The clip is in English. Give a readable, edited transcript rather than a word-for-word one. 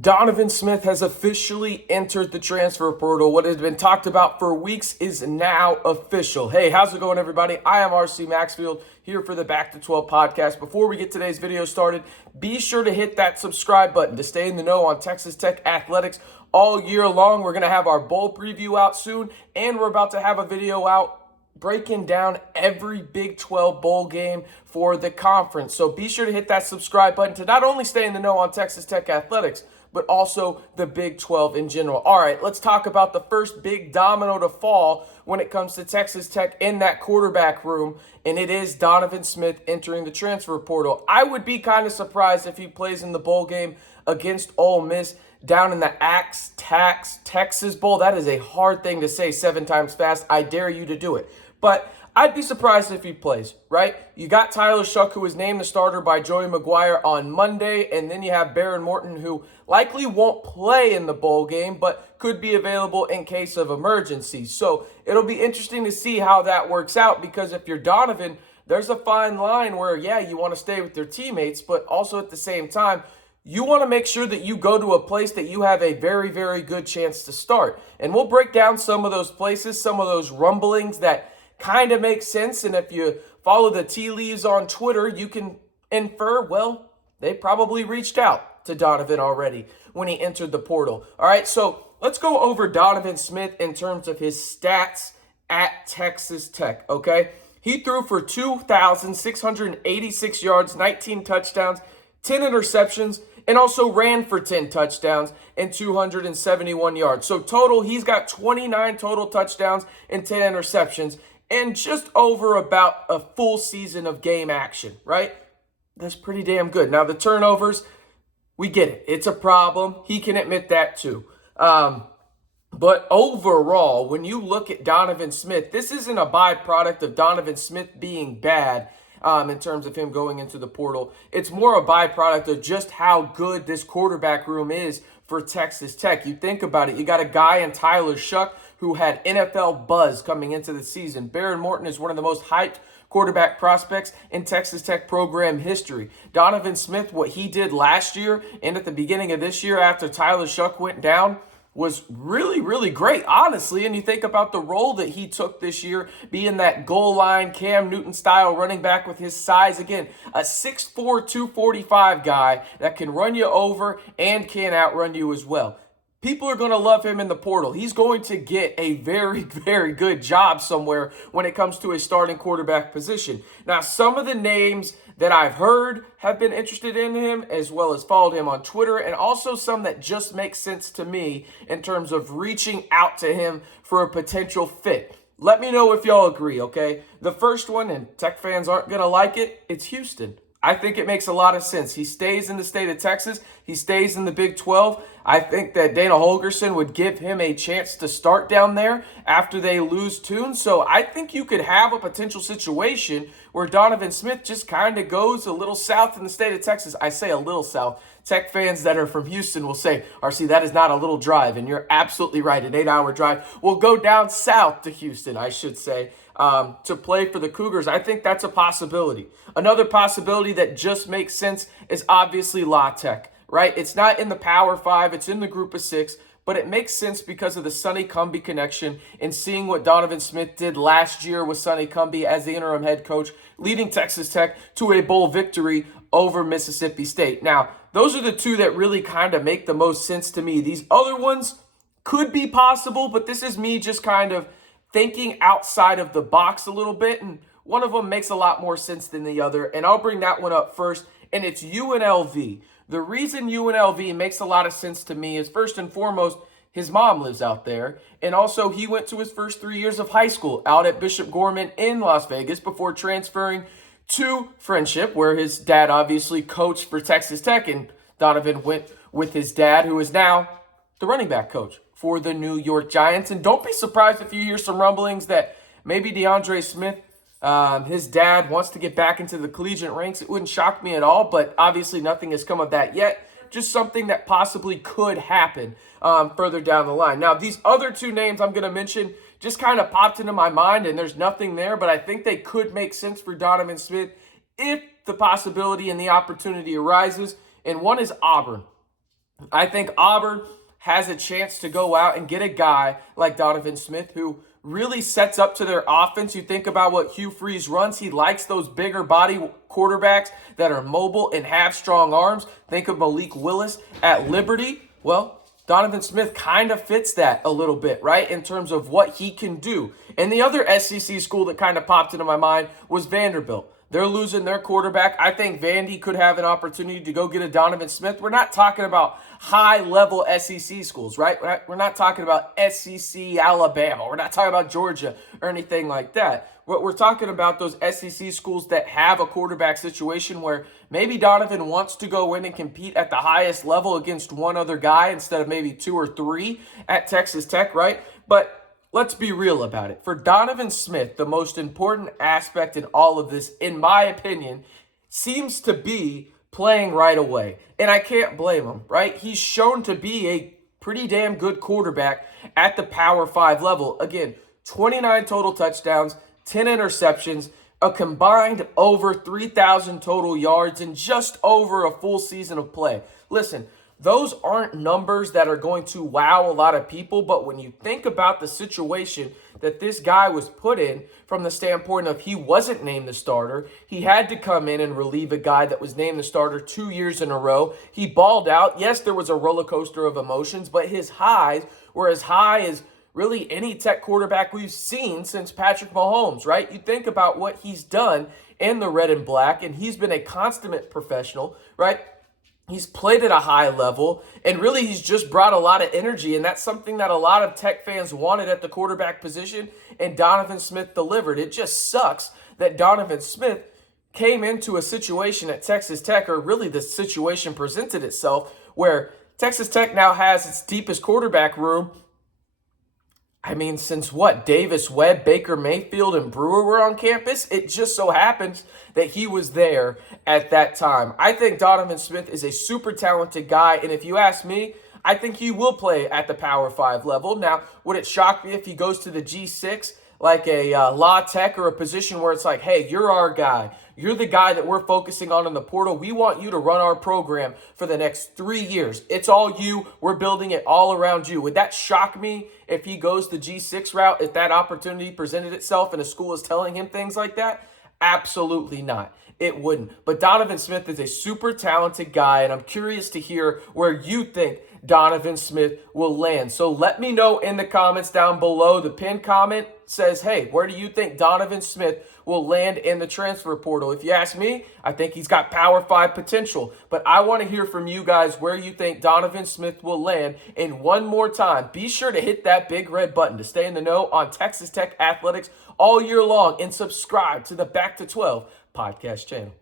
Donovan Smith has officially entered the transfer portal. What has been talked about for weeks is now official. Hey, how's it going, everybody? I am RC Maxfield here for the Back to 12 podcast. Before we get today's video started, be sure to hit that subscribe button to stay in the know on Texas Tech athletics all year long. We're going to have our bowl preview out soon, and we're about to have a video out breaking down every Big 12 bowl game for the conference. So be sure to hit that subscribe button to not only stay in the know on Texas Tech athletics, but also the Big 12 in general. All right, let's talk about the first big domino to fall when it comes to Texas Tech in that quarterback room, and it is Donovan Smith entering the transfer portal. I would be kind of surprised if he plays in the bowl game against Ole Miss down in the Tax Texas Bowl. That is a hard thing to say 7 times fast. I dare you to do it. But I'd be surprised if he plays, right? You got Tyler Shough, who was named the starter by Joey McGuire on Monday, and then you have Baron Morton, who likely won't play in the bowl game, but could be available in case of emergency. So it'll be interesting to see how that works out, because if you're Donovan, there's a fine line where, yeah, you want to stay with your teammates, but also at the same time, you want to make sure that you go to a place that you have a very, very good chance to start. And we'll break down some of those places, some of those rumblings that kind of makes sense. And if you follow the tea leaves on Twitter, you can infer, well, they probably reached out to Donovan already when he entered the portal. All right, so let's go over Donovan Smith in terms of his stats at Texas Tech, okay? He threw for 2,686 yards, 19 touchdowns, 10 interceptions, and also ran for 10 touchdowns and 271 yards. So total, he's got 29 total touchdowns and 10 interceptions and just over about a full season of game action, right? That's pretty damn good. Now, the turnovers, we get it. It's a problem. He can admit that too. But overall, when you look at Donovan Smith, this isn't a byproduct of Donovan Smith being bad in terms of him going into the portal. It's more a byproduct of just how good this quarterback room is for Texas Tech. You think about it, you got a guy in Tyler Shough who had NFL buzz coming into the season. Baron Morton is one of the most hyped quarterback prospects in Texas Tech program history. Donovan Smith, what he did last year and at the beginning of this year after Tyler Shough went down, was really, really great, honestly. And you think about the role that he took this year, being that goal line, Cam Newton-style running back with his size. Again, a 6'4", 245 guy that can run you over and can outrun you as well. People are going to love him in the portal. He's going to get a very, very good job somewhere when it comes to a starting quarterback position. Now, some of the names that I've heard have been interested in him, as well as followed him on Twitter, and also some that just make sense to me in terms of reaching out to him for a potential fit. Let me know if y'all agree, okay? The first one, and Tech fans aren't going to like it, it's Houston. I think it makes a lot of sense. He stays in the state of Texas. He stays in the Big 12. I think that Dana Holgorsen would give him a chance to start down there after they lose Tune. So I think you could have a potential situation where Donovan Smith just kind of goes a little south in the state of Texas. I say a little south. Tech fans that are from Houston will say, RC, that is not a little drive. And you're absolutely right. An 8-hour drive will go down south to Houston, I should say, to play for the Cougars. I think that's a possibility. Another possibility that just makes sense is obviously La Tech, right? It's not in the Power 5. It's in the Group of 6. But it makes sense because of the Sonny Cumbie connection and seeing what Donovan Smith did last year with Sonny Cumbie as the interim head coach, leading Texas Tech to a bowl victory over Mississippi State. Now, those are the two that really kind of make the most sense to me. These other ones could be possible, but this is me just kind of thinking outside of the box a little bit, and one of them makes a lot more sense than the other, and I'll bring that one up first, and it's UNLV. The reason UNLV makes a lot of sense to me is, first and foremost, his mom lives out there, and also he went to his first 3 years of high school out at Bishop Gorman in Las Vegas before transferring to Friendship, where his dad obviously coached for Texas Tech, and Donovan went with his dad, who is now the running back coach for the New York Giants. And don't be surprised if you hear some rumblings that maybe DeAndre Smith, his dad, wants to get back into the collegiate ranks. It wouldn't shock me at all, but obviously nothing has come of that yet. Just something that possibly could happen further down the line. Now, these other two names I'm going to mention just kind of popped into my mind, and there's nothing there, but I think they could make sense for Donovan Smith if the possibility and the opportunity arises. And one is Auburn. I think Auburn has a chance to go out and get a guy like Donovan Smith who really sets up to their offense. You think about what Hugh Freeze runs. He likes those bigger body quarterbacks that are mobile and have strong arms. Think of Malik Willis at Liberty. Well, Donovan Smith kind of fits that a little bit, right, in terms of what he can do. And the other SEC school that kind of popped into my mind was Vanderbilt. They're losing their quarterback. I think Vandy could have an opportunity to go get a Donovan Smith. We're not talking about high-level SEC schools, right? We're not talking about SEC Alabama. We're not talking about Georgia or anything like that. We're talking about those SEC schools that have a quarterback situation where maybe Donovan wants to go in and compete at the highest level against one other guy instead of maybe 2 or 3 at Texas Tech, right? But let's be real about it. For Donovan Smith, the most important aspect in all of this, in my opinion, seems to be playing right away. And I can't blame him, right? He's shown to be a pretty damn good quarterback at the Power 5 level. Again, 29 total touchdowns, 10 interceptions, a combined over 3,000 total yards in just over a full season of play. Listen, those aren't numbers that are going to wow a lot of people, but when you think about the situation that this guy was put in from the standpoint of he wasn't named the starter, he had to come in and relieve a guy that was named the starter 2 years in a row. He balled out. Yes, there was a roller coaster of emotions, but his highs were as high as really any Tech quarterback we've seen since Patrick Mahomes, right? You think about what he's done in the red and black, and he's been a consummate professional, right? He's played at a high level, and really he's just brought a lot of energy, and that's something that a lot of Tech fans wanted at the quarterback position, and Donovan Smith delivered. It just sucks that Donovan Smith came into a situation at Texas Tech, or really the situation presented itself, where Texas Tech now has its deepest quarterback room. I mean, since what? Davis Webb, Baker Mayfield, and Brewer were on campus? It just so happens that he was there at that time. I think Donovan Smith is a super talented guy, and if you ask me, I think he will play at the Power 5 level. Now, would it shock me if he goes to the G6, like a La Tech or a position where it's like, hey, you're our guy. You're the guy that we're focusing on in the portal. We want you to run our program for the next 3 years. It's all you. We're building it all around you. Would that shock me if he goes the G6 route, if that opportunity presented itself and a school is telling him things like that? Absolutely not. It wouldn't. But Donovan Smith is a super talented guy, and I'm curious to hear where you think Donovan Smith will land. So let me know in the comments down below. The pinned comment says, hey, where do you think Donovan Smith will land in the transfer portal? If you ask me, I think he's got Power 5 potential. But I want to hear from you guys where you think Donovan Smith will land. And one more time, be sure to hit that big red button to stay in the know on Texas Tech athletics all year long, and subscribe to the Back to 12 podcast channel.